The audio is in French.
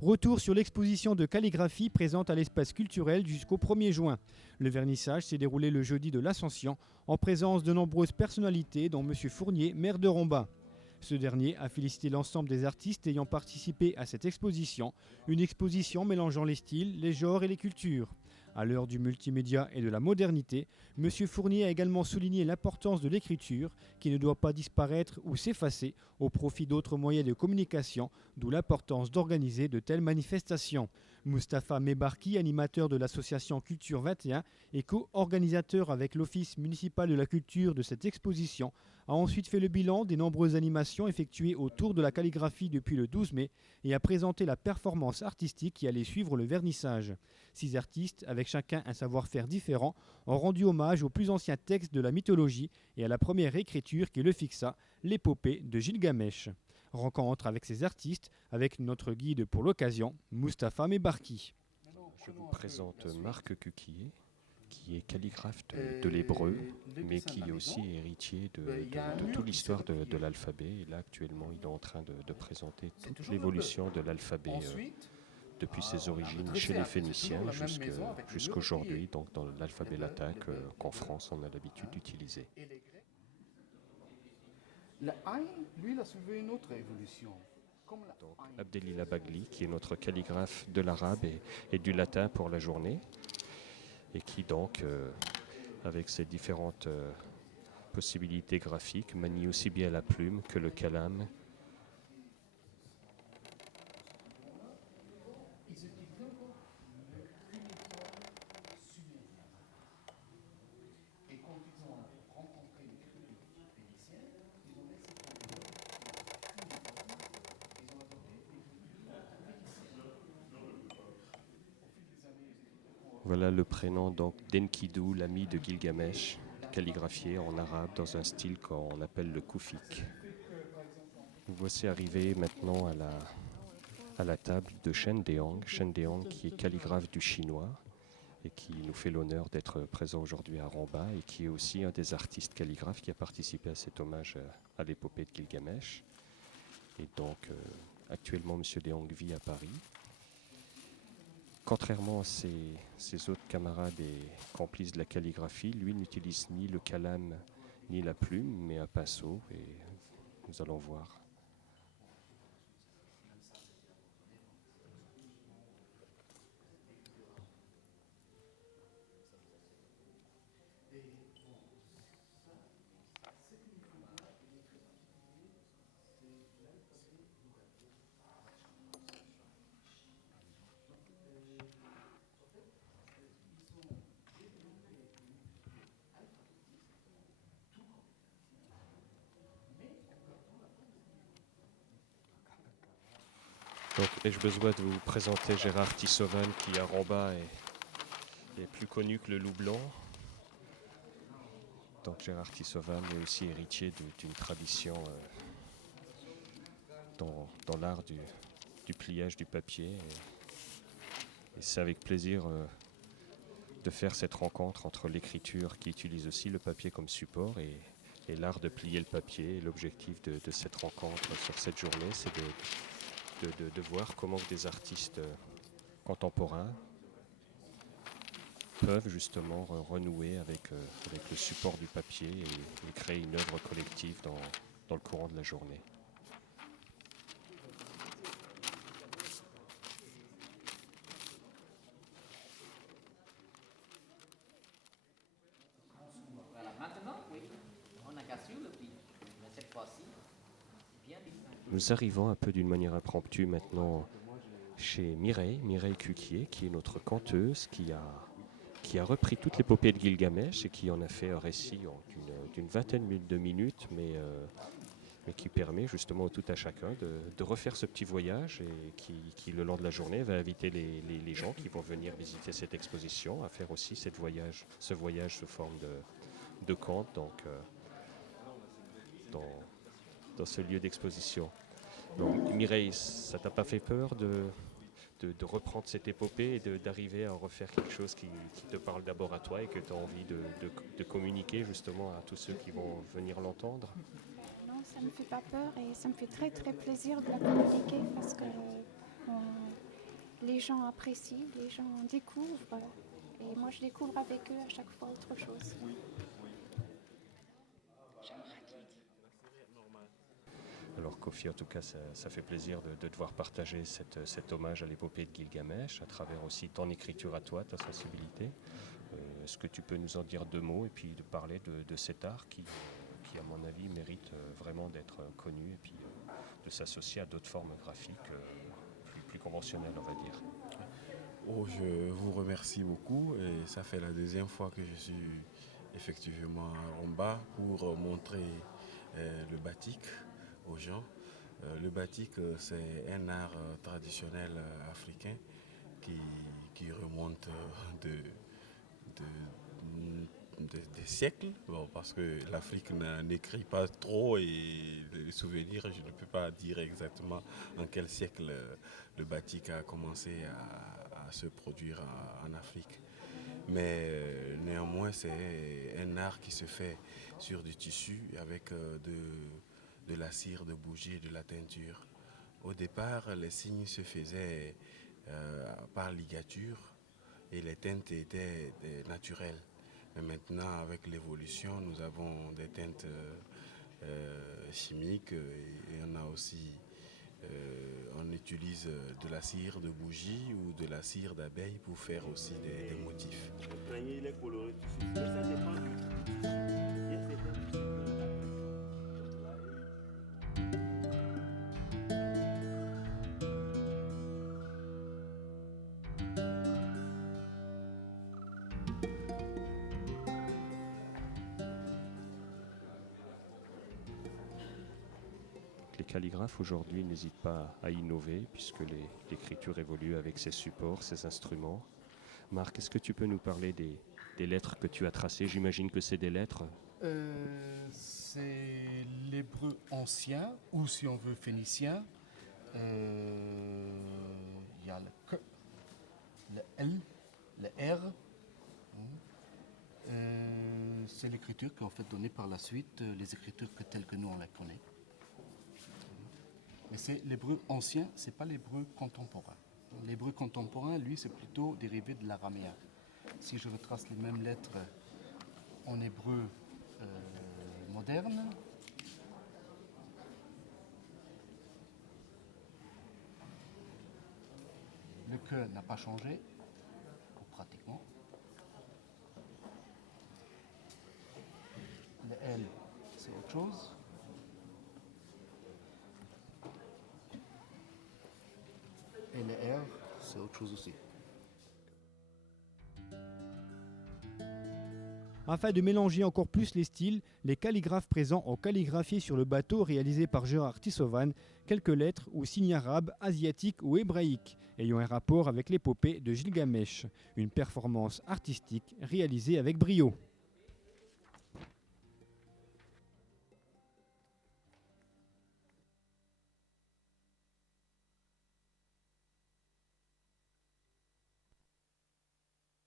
Retour sur l'exposition de calligraphie présente à l'espace culturel jusqu'au 1er juin. Le vernissage s'est déroulé le jeudi de l'Ascension en présence de nombreuses personnalités dont M. Fournier, maire de Romba. Ce dernier a félicité l'ensemble des artistes ayant participé à cette exposition, une exposition mélangeant les styles, les genres et les cultures. À l'heure du multimédia et de la modernité, M. Fournier a également souligné l'importance de l'écriture qui ne doit pas disparaître ou s'effacer au profit d'autres moyens de communication, d'où l'importance d'organiser de telles manifestations. Mustapha Mebarki, animateur de l'association Culture 21 et co-organisateur avec l'Office municipal de la culture de cette exposition, a ensuite fait le bilan des nombreuses animations effectuées autour de la calligraphie depuis le 12 mai et a présenté la performance artistique qui allait suivre le vernissage. 6 artistes, avec chacun un savoir-faire différent, ont rendu hommage aux plus anciens textes de la mythologie et à la première écriture qui le fixa, l'épopée de Gilgamesh. Rencontre avec ces artistes, avec notre guide pour l'occasion, Mustapha Mebarki. Je vous présente Marc Cuquier, qui est calligraphe de l'hébreu, mais qui est aussi héritier de toute l'histoire de l'alphabet. Et là, actuellement, il est en train de présenter toute l'évolution de l'alphabet depuis ses origines chez les Phéniciens jusqu'aujourd'hui, donc dans l'alphabet latin qu'en France, on a l'habitude d'utiliser. Le Aïn, lui, il a suivi une autre évolution. Donc, Abdelila Bagli, qui est notre calligraphe de l'arabe et du latin pour la journée, et qui donc, avec ses différentes possibilités graphiques, manie aussi bien la plume que le kalam. Voilà le prénom donc d'Enkidu, l'ami de Gilgamesh, calligraphié en arabe dans un style qu'on appelle le koufik. Vous voici arrivé maintenant à la table de Shen Deong qui est calligraphe du chinois et qui nous fait l'honneur d'être présent aujourd'hui à Romba et qui est aussi un des artistes calligraphes qui a participé à cet hommage à l'épopée de Gilgamesh. Et donc actuellement M. Deong vit à Paris. Contrairement à ses autres camarades et complices de la calligraphie, lui n'utilise ni le kalam ni la plume, mais un pinceau, et nous allons voir. Donc, ai-je besoin de vous présenter Gérard Tissovan qui à Romba est plus connu que le loup blanc. Donc Gérard Tissovan est aussi héritier d'une tradition dans l'art du pliage du papier. Et c'est avec plaisir de faire cette rencontre entre l'écriture qui utilise aussi le papier comme support et l'art de plier le papier. Et l'objectif de cette rencontre sur cette journée, c'est de voir comment des artistes contemporains peuvent justement renouer avec le support du papier et créer une œuvre collective dans le courant de la journée. Nous arrivons un peu d'une manière impromptue maintenant chez Mireille Cuquier, qui est notre conteuse, qui a repris toute l'épopée de Gilgamesh et qui en a fait un récit d'une vingtaine de minutes, mais qui permet justement tout à chacun de refaire ce petit voyage et qui, le long de la journée, va inviter les gens qui vont venir visiter cette exposition à faire aussi ce voyage sous forme de conte dans ce lieu d'exposition. Donc Mireille, ça t'a pas fait peur de reprendre cette épopée et d'arriver à refaire quelque chose qui te parle d'abord à toi et que tu as envie de communiquer justement à tous ceux qui vont venir l'entendre? Non, ça ne me fait pas peur et ça me fait très très plaisir de la communiquer parce que les gens apprécient, les gens découvrent. Et moi, je découvre avec eux à chaque fois autre chose. Alors Kofi, en tout cas, ça fait plaisir de devoir partager cet hommage à l'épopée de Gilgamesh, à travers aussi ton écriture à toi, ta sensibilité. Est-ce que tu peux nous en dire 2 mots et puis de parler de cet art qui, à mon avis, mérite vraiment d'être connu et puis de s'associer à d'autres formes graphiques plus conventionnelles, on va dire. Oh, je vous remercie beaucoup et ça fait la 2e fois que je suis effectivement à Romba pour montrer le batik aux gens. Le batik, c'est un art traditionnel africain qui remonte des siècles, bon, parce que l'Afrique n'écrit pas trop et les souvenirs, je ne peux pas dire exactement en quel siècle le batik a commencé à se produire en Afrique. Mais néanmoins, c'est un art qui se fait sur du tissu avec de la cire, de bougie, de la teinture. Au départ, les signes se faisaient par ligature et les teintes étaient naturelles. Mais maintenant, avec l'évolution, nous avons des teintes chimiques et on a aussi, on utilise de la cire de bougie ou de la cire d'abeille pour faire aussi des motifs. Le grenier, il est coloré tout de suite. Mais ça dépend du tissu. Il y a certains tissus Les calligraphes aujourd'hui n'hésitent pas à innover puisque l'écriture évolue avec ses supports, ses instruments. Marc, est-ce que tu peux nous parler des lettres que tu as tracées? J'imagine que c'est des lettres. C'est l'hébreu ancien, ou si on veut phénicien. Il y a le K, le L, le R. C'est l'écriture qui est en fait donnée par la suite, les écritures telles que nous on les connaît. Mais c'est l'hébreu ancien, c'est pas l'hébreu contemporain. L'hébreu contemporain, lui, c'est plutôt dérivé de l'araméen. Si je retrace les mêmes lettres en hébreu moderne, le que n'a pas changé, ou pratiquement. Le L, c'est autre chose. Et le R, c'est autre chose aussi. Afin de mélanger encore plus les styles, les calligraphes présents ont calligraphié sur le bateau réalisé par Gérard Tissovan quelques lettres ou signes arabes, asiatiques ou hébraïques, ayant un rapport avec l'épopée de Gilgamesh, une performance artistique réalisée avec brio.